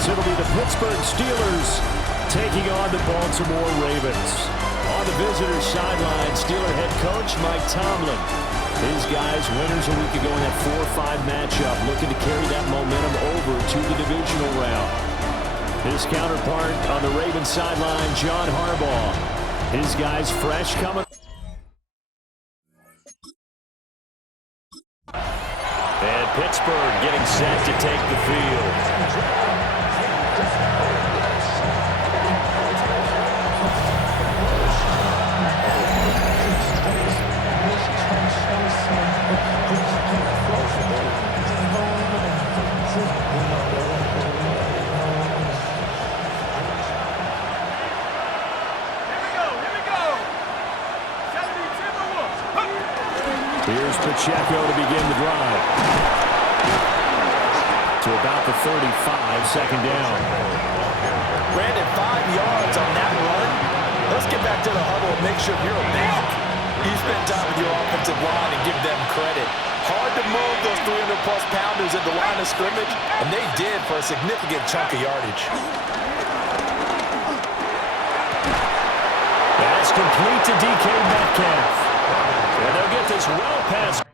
as it'll be the Pittsburgh Steelers taking on the Baltimore Ravens. On the visitor's sideline, Steeler head coach Mike Tomlin. His guys, winners a week ago in that 4-5 matchup, looking to carry that momentum over to the divisional round. His counterpart on the Ravens sideline, John Harbaugh. His guys fresh coming. And Pittsburgh getting set to take the field. Here's Pacheco to begin the drive. To about the 35, second down. Brandon, 5 yards on that run. Let's get back to the huddle and make sure you're a back. You spend time with your offensive line and give them credit. Hard to move those 300-plus pounders at the line of scrimmage, and they did for a significant chunk of yardage. That's complete to DK Metcalf. And they'll get this well past.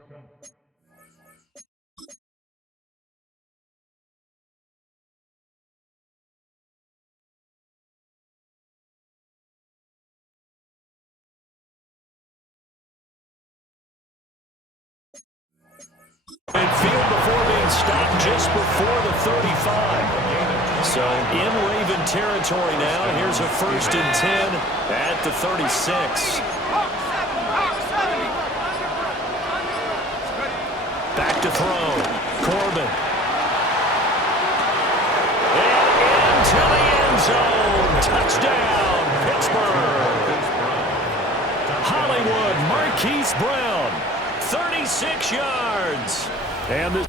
Midfield before being stopped just before the 35. So in Raven territory now. Here's a 1st and 10 at the 36. Back to throw. Corbin. And into the end zone. Touchdown, Pittsburgh. Hollywood Marquise Brown. 36 yards. And the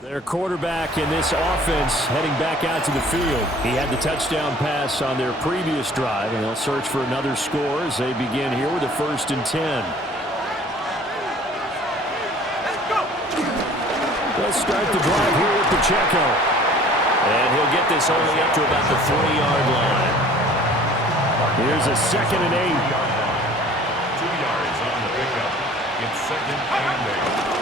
their quarterback in this offense heading back out to the field. He had the touchdown pass on their previous drive, and they'll search for another score as they begin here with a 1st and 10. Let's start the drive here with Pacheco. And he'll get this only up to about the 3-yard line. Here's a 2nd and 8. 2 yards on the pickup. It's 2nd and 8.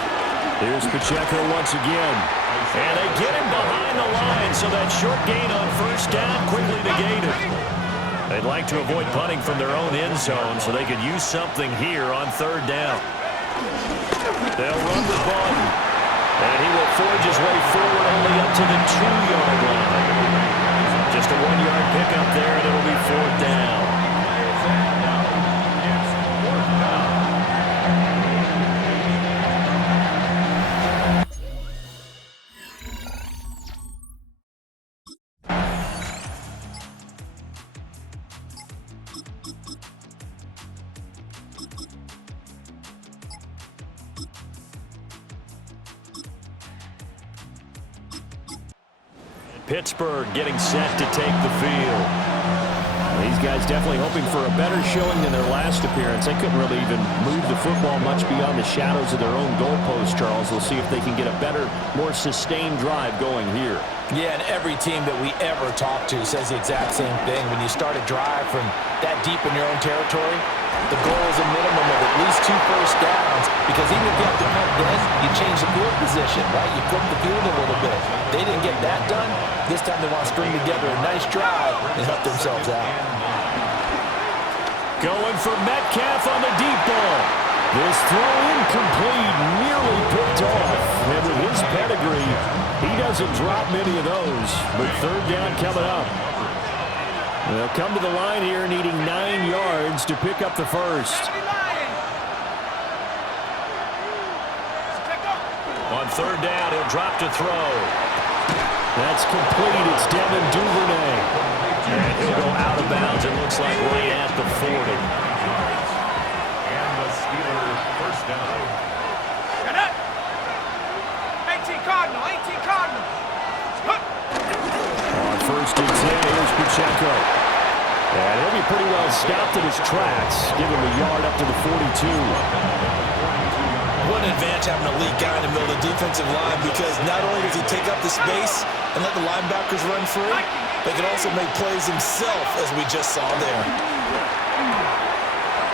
Here's Pacheco once again. And they get him behind the line, so that short gain on 1st down quickly negated. They'd like to avoid punting from their own end zone so they could use something here on 3rd down. They'll run the ball. And he will forge his way forward only up to the 2-yard line. Just a 1-yard pickup there, and it'll be 4th down. Pittsburgh getting set to take the field. These guys definitely hoping for a better showing than their last appearance. They couldn't really even move the football much beyond the shadows of their own goalpost, Charles. We'll see if they can get a better, more sustained drive going here. Yeah, and every team that we ever talk to says the exact same thing. When you start a drive from that deep in your own territory, the goal is a minimum of at least 2 first downs, because even if you have to punt then, you change the field position, right? You flip the field a little bit. They didn't get that done. This time they want to string together a nice drive and help themselves out. Going for Metcalf on the deep ball. This throw incomplete, nearly picked off. And with his pedigree, he doesn't drop many of those. But 3rd down coming up. They'll come to the line here needing 9 yards to pick up the 1st. On 3rd down, he'll drop to throw. That's complete. It's Devin Duvernay. And he'll go out of bounds, it looks like, right at the 40. And the Steelers 1st down. 18 Cardinal. On 1st First and 10, here's Pacheco. And he'll be pretty well stopped in his tracks, give him a yard up to the 42. What an advantage having a lead guy in the middle of the defensive line, because not only does he take up the space and let the linebackers run free, but he can also make plays himself, as we just saw there.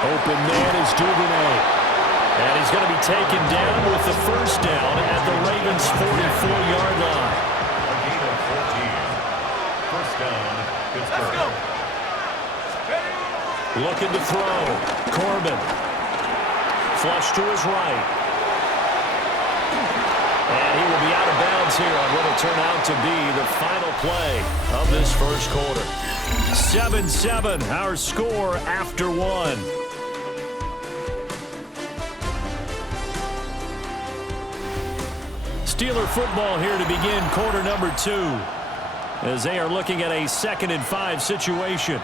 Open man is Duvernay. And he's going to be taken down with the first down at the Ravens' 44-yard line. A gain of 14. First down, Pittsburgh. Looking to throw. Corbin. Flush to his right. And he will be out of bounds here on what will turn out to be the final play of this first quarter. 7-7, our score after one. Steeler football here to begin quarter number 2, as they are looking at a 2nd and 5 situation.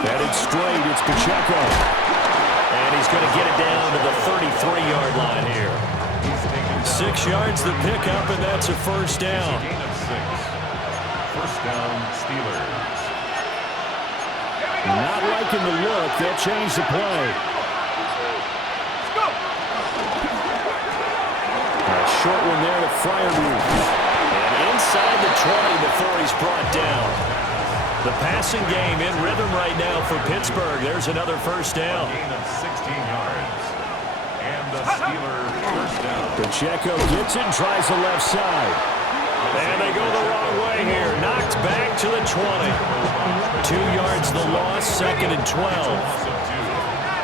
Headed straight, it's Pacheco. And he's going to get it down to the 33-yard line here. 6 yards the pickup, and that's a first down. Gain of 6. First down, Steelers. Not liking the look. They'll change the play. A short one there to Fryermuth. And inside the 20 before he's brought down. The passing game in rhythm right now for Pittsburgh. There's another first down. A gain of 16 yards. And the Steelers first down. Pacheco gets it and tries the left side. And they go the wrong way here. Knocked back to the 20. 2 yards the loss, 2nd and 12. Loss of 2.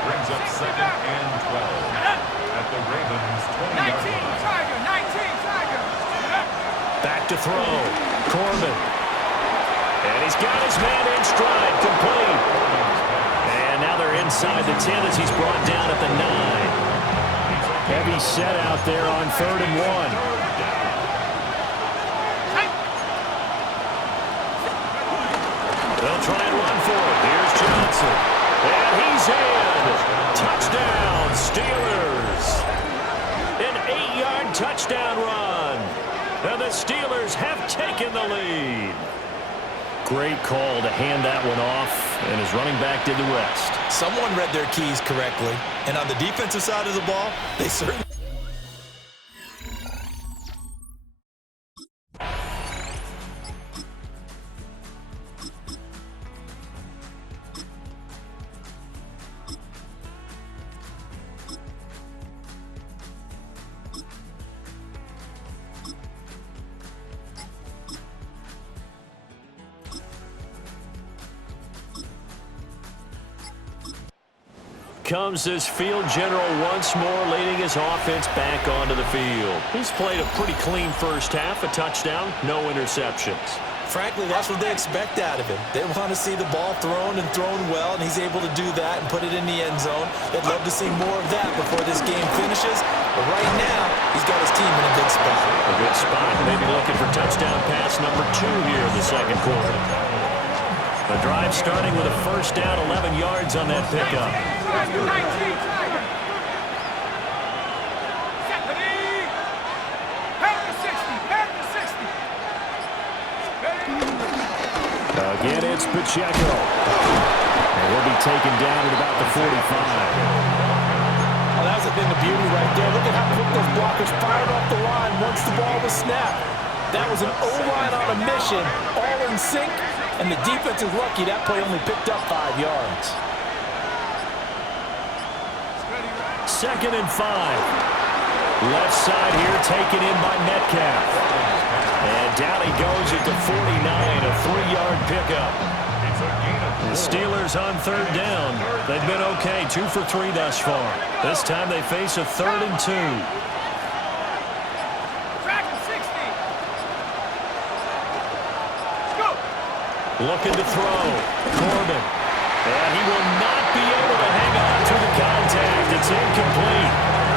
Brings up 2nd and 12. At the Ravens' 20-yard line. Back to throw. Corbin. And he's got his man in stride, complete. And now they're inside the 10 as he's brought down at the 9. Heavy set out there on 3rd and 1. They'll try and run for it. Here's Johnson. And he's in. Touchdown, Steelers. An 8-yard touchdown run. And the Steelers have taken the lead. Great call to hand that one off, and his running back did the rest. Someone read their keys correctly, and on the defensive side of the ball, they certainly... Comes this field general once more, leading his offense back onto the field. He's played a pretty clean first half, a touchdown, no interceptions. Frankly, that's what they expect out of him. They want to see the ball thrown and thrown well, and he's able to do that and put it in the end zone. They'd love to see more of that before this game finishes. But right now, he's got his team in a good spot. A good spot, maybe looking for touchdown pass number 2 here in the second quarter. The drive starting with a first down, 11 yards on that pickup. Again, it's Pacheco. And he'll be taken down at about the 45. Oh, that was a thing of beauty right there. Look at how quick those blockers fired off the line once the ball was snapped. That was an O-line on a mission, all in sync, and the defense is lucky that play only picked up 5 yards. 2nd and 5. Left side here taken in by Metcalf. And down he goes at the 49, a 3-yard pickup. The Steelers on 3rd down. They've been okay, 2 for 3 thus far. This time they face a 3rd and 2. Looking to throw. Corbin. And he will not be able to hang on to the contact. It's incomplete.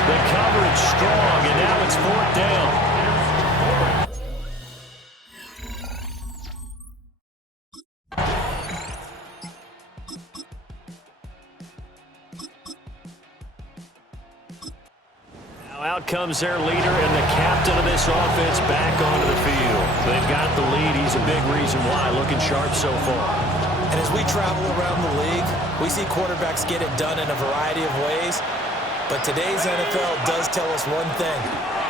The coverage strong, and now it's 4th down. Out comes their leader and the captain of this offense back onto the field. They've got the lead. He's a big reason why. Looking sharp so far. And as we travel around the league, we see quarterbacks get it done in a variety of ways. But today's NFL does tell us one thing.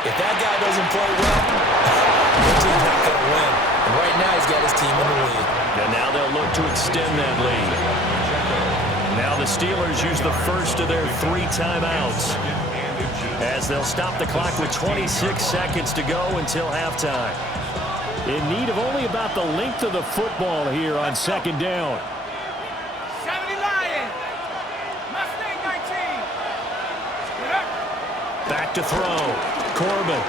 If that guy doesn't play well, the team's not going to win. And right now he's got his team in the lead. And now they'll look to extend that lead. Now the Steelers use the first of their 3 timeouts, as they'll stop the clock with 26 seconds to go until halftime. In need of only about the length of the football here on second down. 70 Lions. Mustang 19. Back to throw. Corbin.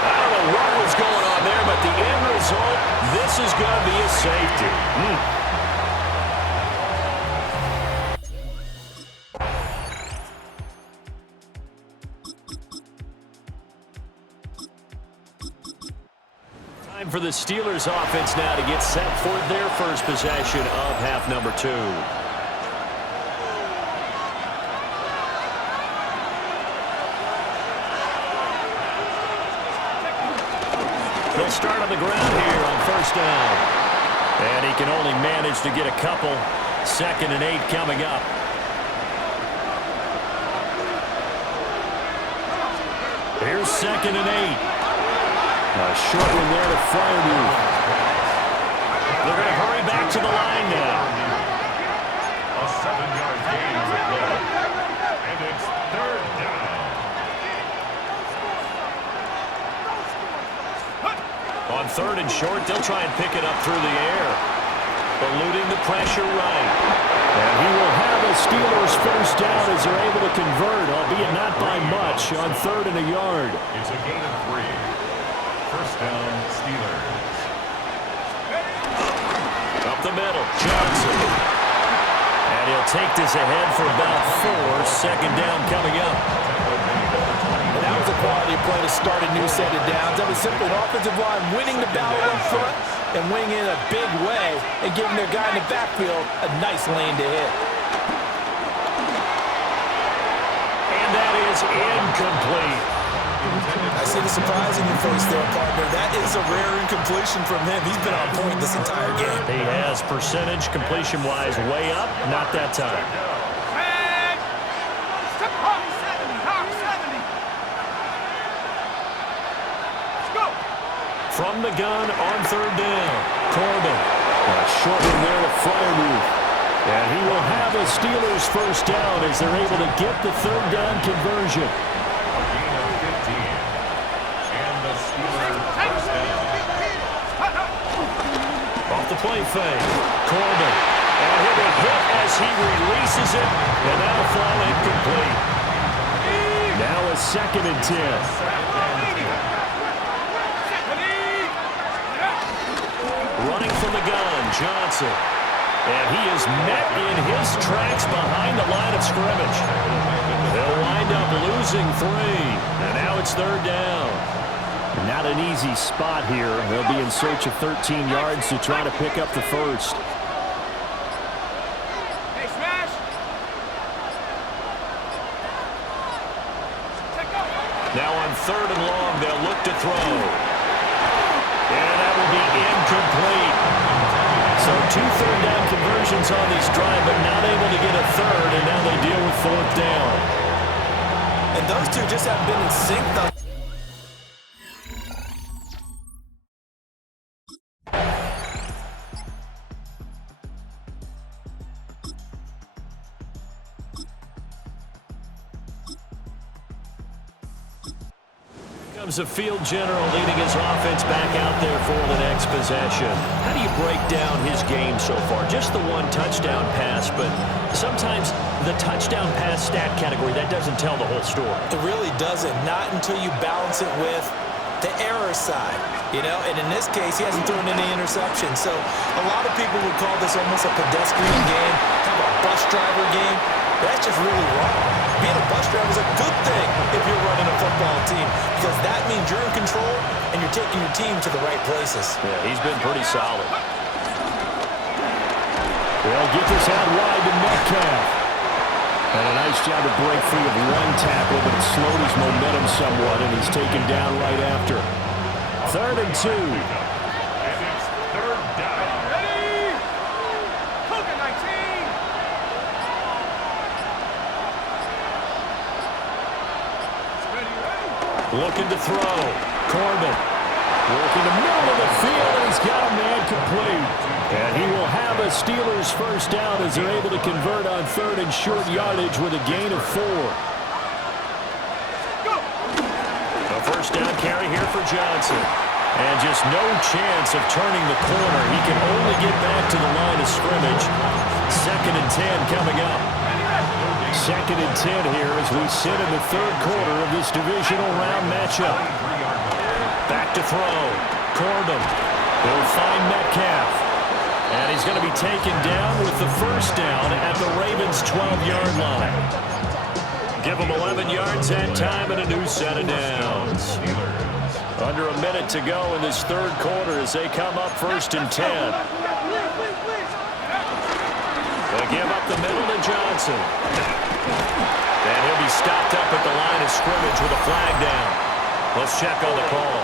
I don't know what was going on there, but the end result, this is going to be a safety. For the Steelers offense now to get set for their first possession of half number 2. They'll start on the ground here on first down. And he can only manage to get a couple. 2nd and 8 coming up. Here's 2nd and 8. A short one there to Fryermuth. They're going to hurry back to the line now. A 7-yard gain to go. And it's 3rd down. On 3rd and short, they'll try and pick it up through the air. Eluding the pressure right. And he will have a Steelers first down as they're able to convert, albeit not by much, on 3rd and a yard. It's a gain of 3. First down, Steelers. Up the middle, Johnson. And he'll take this ahead for about 4. 2nd down coming up. And that was a quality play to start a new set of downs. That was simply an offensive line winning the battle up front and winning in a big way and giving their guy in the backfield a nice lane to hit. And that is incomplete. I see the surprise in your face there, partner. That is a rare incompletion from him. He's been on point this entire game. He has percentage completion-wise way up, not that time. From the gun on 3rd down, Corbin. A short one there to Fryermuth. And he will have a Steelers first down as they're able to get the 3rd down conversion. Off the play fake, Corbin. And he'll be hit as he releases it, and that'll fall incomplete. Now a 2nd and 10. Running from the gun, Johnson. And he is met in his tracks behind the line of scrimmage. They'll wind up losing 3. And now it's 3rd down. Not an easy spot here. They'll be in search of 13 yards to try to pick up the first. Hey, smash. Now on 3rd and long, they'll look to throw. And that will be incomplete. So 2 third down conversions on this drive, but not able to get a 3rd, and now they deal with 4th down. And those two just have been in sync, though. Comes a field general leading his offense back out there for the next possession. How do you break down his game so far? Just the 1 touchdown pass, but sometimes the touchdown pass stat category, that doesn't tell the whole story. It really doesn't, not until you balance it with the error side, you know, and in this case, he hasn't thrown any interceptions. So a lot of people would call this almost a pedestrian game, kind of a bus driver game. That's just really wrong. Being a bus driver is a good thing if you're running a football team, because that means you're in control and you're taking your team to the right places. Yeah, he's been pretty solid. They'll get this out wide to Metcalf. And a nice job to break free of one tackle, but it slowed his momentum somewhat, and he's taken down right after. 3rd and 2. And it's 3rd down. Ready? Cougar 19. Ready. Looking to throw. Corbin working the middle of the field, and he's got a man complete. And he will have a Steelers first down as they're able to convert on 3rd and short yardage with a gain of 4. A first down carry here for Johnson. And just no chance of turning the corner. He can only get back to the line of scrimmage. 2nd and 10 coming up. 2nd and 10 here as we sit in the 3rd quarter of this divisional round matchup. Back to throw. Corbin. He'll find Metcalf. And he's going to be taken down with the first down at the Ravens' 12-yard line. Give them 11 yards that time and a new set of downs. Under a minute to go in this 3rd quarter as they come up 1st and 10. They give up the middle to Johnson. And he'll be stopped up at the line of scrimmage with a flag down. Let's check on the call.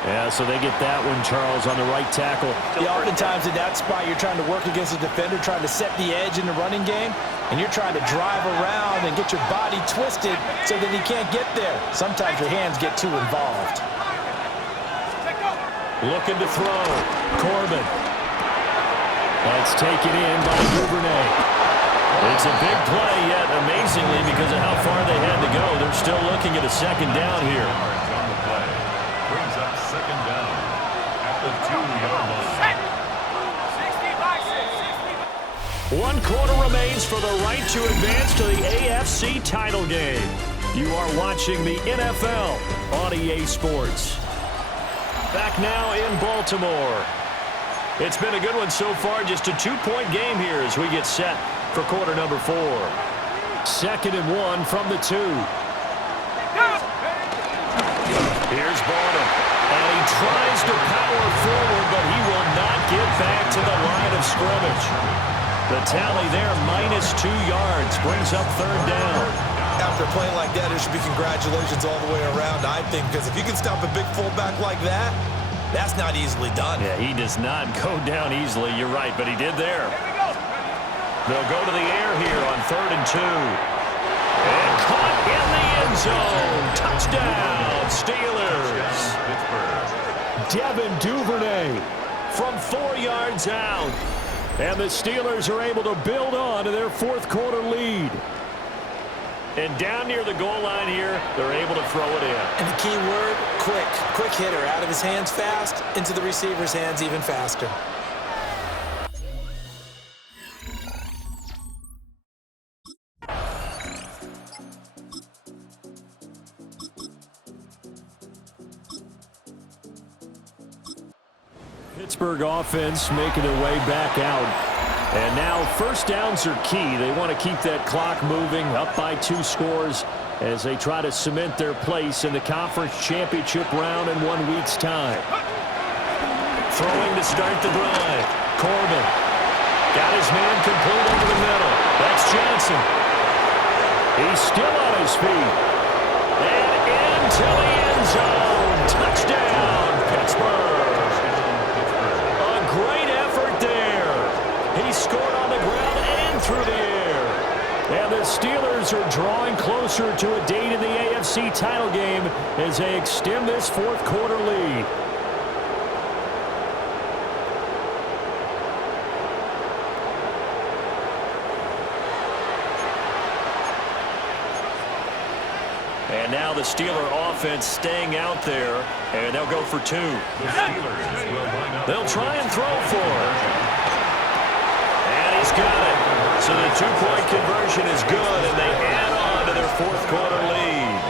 Yeah, so they get that one, Charles, on the right tackle. Yeah, oftentimes in that spot, you're trying to work against a defender, trying to set the edge in the running game, and you're trying to drive around and get your body twisted so that he can't get there. Sometimes your hands get too involved. Looking to throw. Corbin. That's taken in by Duvernay. It's a big play, yet amazingly, because of how far they had to go, they're still looking at a 2nd down here. Yards on the play. Brings up 2nd down at the 2-yard line. 1 quarter remains for the right to advance to the AFC title game. You are watching the NFL on EA Sports. Back now in Baltimore. It's been a good one so far, just a 2-point game here as we get set for quarter number 4. 2nd and 1 from the 2. Here's Barnum. And he tries to power forward, but he will not get back to the line of scrimmage. The tally there, -2 yards, brings up 3rd down. After playing like that, there should be congratulations all the way around, I think, because if you can stop a big fullback like that, that's not easily done. Yeah, he does not go down easily, you're right, but he did there. They'll go to the air here on 3rd and 2. And caught in the end zone. Touchdown, Steelers. Devin Duvernay from 4 yards out. And the Steelers are able to build on to their 4th quarter lead. And down near the goal line here, they're able to throw it in. And the key word, quick. Quick hitter. Out of his hands fast, into the receiver's hands even faster. Pittsburgh offense making their way back out. And now first downs are key. They want to keep that clock moving, up by 2 scores as they try to cement their place in the conference championship round in 1 week's time. Throwing to start the drive. Corbin got his man complete over the middle. That's Johnson. He's still on his feet. And into the end zone. Touchdown, Pittsburgh. Great effort there. He scored on the ground and through the air. And the Steelers are drawing closer to a date in the AFC title game as they extend this 4th quarter lead. And now the Steeler offense staying out there, and they'll go for 2. They'll try and throw for it. And he's got it. So the 2-point conversion is good, and they add on to their 4th quarter lead.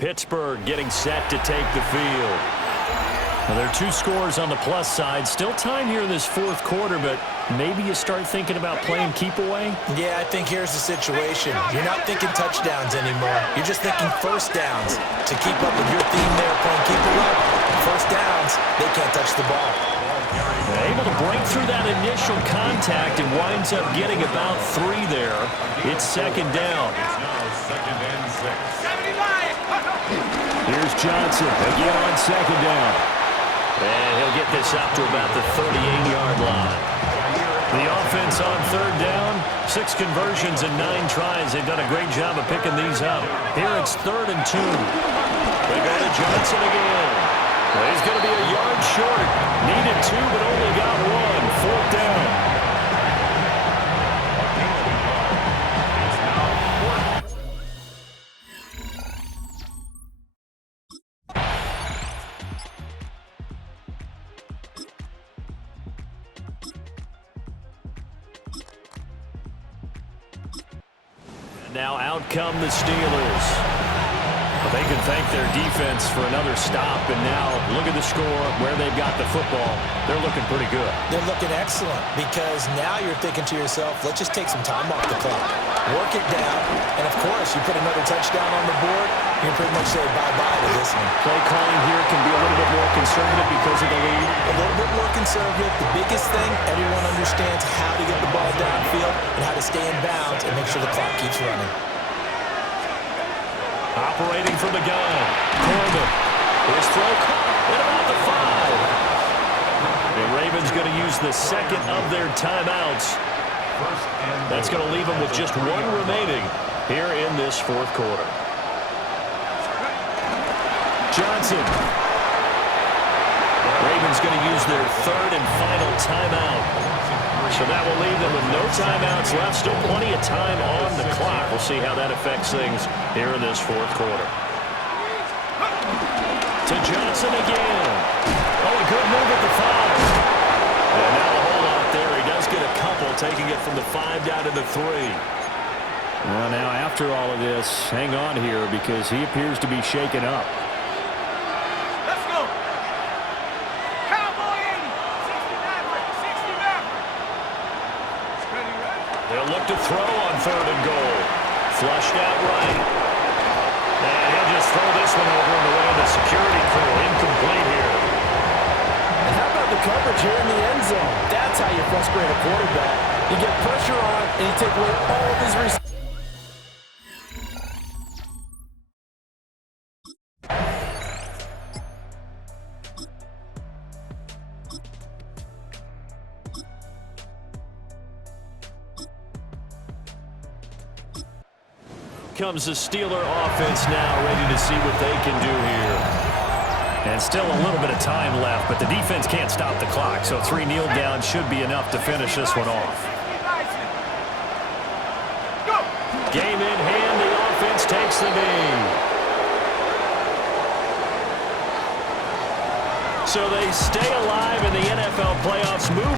Pittsburgh getting set to take the field. Well, there are 2 scores on the plus side. Still time here in this fourth quarter, but maybe you start thinking about playing keep away? Yeah, I think here's the situation. You're not thinking touchdowns anymore. You're just thinking first downs. To keep up with your theme there, playing keep away, first downs, they can't touch the ball. Able to break through that initial contact and winds up getting about 3 there. It's second down. Second and 6. Here's Johnson again on second down. And he'll get this up to about the 38-yard line. The offense on third down, 6 conversions and 9 tries. They've done a great job of picking these up. Here it's 3rd and 2. They go to Johnson again. Well, he's going to be a yard short. Needed 2, but only got 1. 4th down. Now out come the Steelers. Well, they can thank their defense for another stop, and now look at the score, where they've got the football. They're looking pretty good. They're looking excellent because now you're thinking to yourself, let's just take some time off the clock. Work it down, and of course, you put another touchdown on the board, you can pretty much say bye-bye to this one. Play calling here can be a little bit more conservative because of the lead. A little bit more conservative. The biggest thing, everyone understands how to get the ball downfield and how to stay in bounds and make sure the clock keeps running. Operating from the gun. Corbin. His throw caught at about the 5. The Ravens going to use the second of their timeouts. That's going to leave them with just 1 remaining here in this fourth quarter. Johnson. Ravens going to use their 3rd and final timeout. So that will leave them with no timeouts left. Still plenty of time on the clock. We'll see how that affects things here in this fourth quarter. To Johnson again. Oh, a good move at the 5. And now a whole lot there. He does get a couple, taking it from the 5 down to the 3. Well, now after all of this, hang on here because he appears to be shaken up. Let's go. Cowboy 80. 60 Maverick. 60 Maverick. Ready, ready? They'll look to throw on 3rd and goal. Flushed out right. And he'll just throw this one over in the way of the security crew. Incomplete here. And how about the coverage here in the end zone? That's how you frustrate a quarterback. You get pressure on, and you take away all of his receivers. Comes the Steeler offense now, ready to see what they can do here. And still a little bit of time left, but the defense can't stop the clock, so 3 kneel down should be enough to finish this one off. Game in hand, the offense takes the knee. So they stay alive in the NFL playoffs. Move